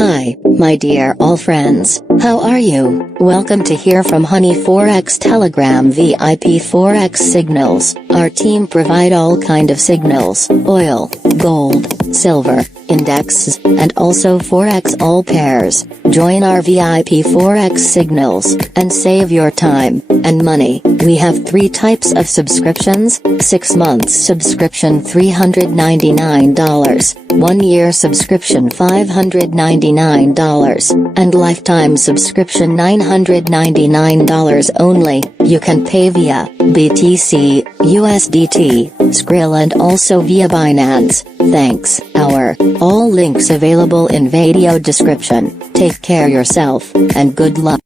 Hi, my dear all friends, how are you? Welcome to Hear from Honey Forex Telegram VIP Forex Signals. Our team provide all kind of signals, oil, gold, silver, indexes, and also Forex all pairs. Join our VIP Forex Signals, and save your time and money. We have 3 types of subscriptions: 6 months subscription $399, 1 year subscription $599, and lifetime subscription $999 only. You can pay via BTC, USDT, Skrill and also via Binance. Thanks. All links available in video description. Take care yourself, and good luck.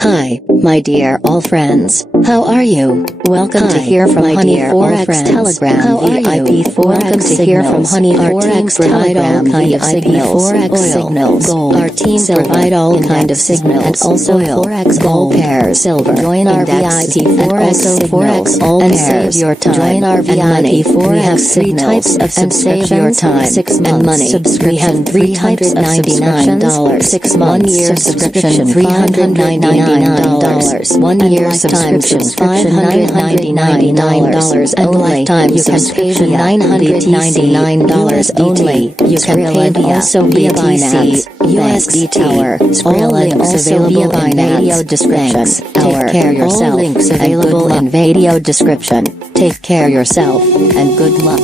Hi, my dear all friends, how are you? Welcome to Hear from Honey Forex Telegram VIP Forex Hear from Honey Forex Telegram VIP Forex Signals. Our team provide all kind of signals, and also Forex all pairs, silver. Join our VIP Forex Signals, and save your time. Join our VIP Forex Signals, and save your time and money. We have 3 types of subscriptions: 6 months subscription $399, 1 year subscription $599, and lifetime subscription $999 only. You can pay also via Binance, USDT, Skrill and also via video description. Take care yourself, all links available in video description. Take care yourself, and good luck.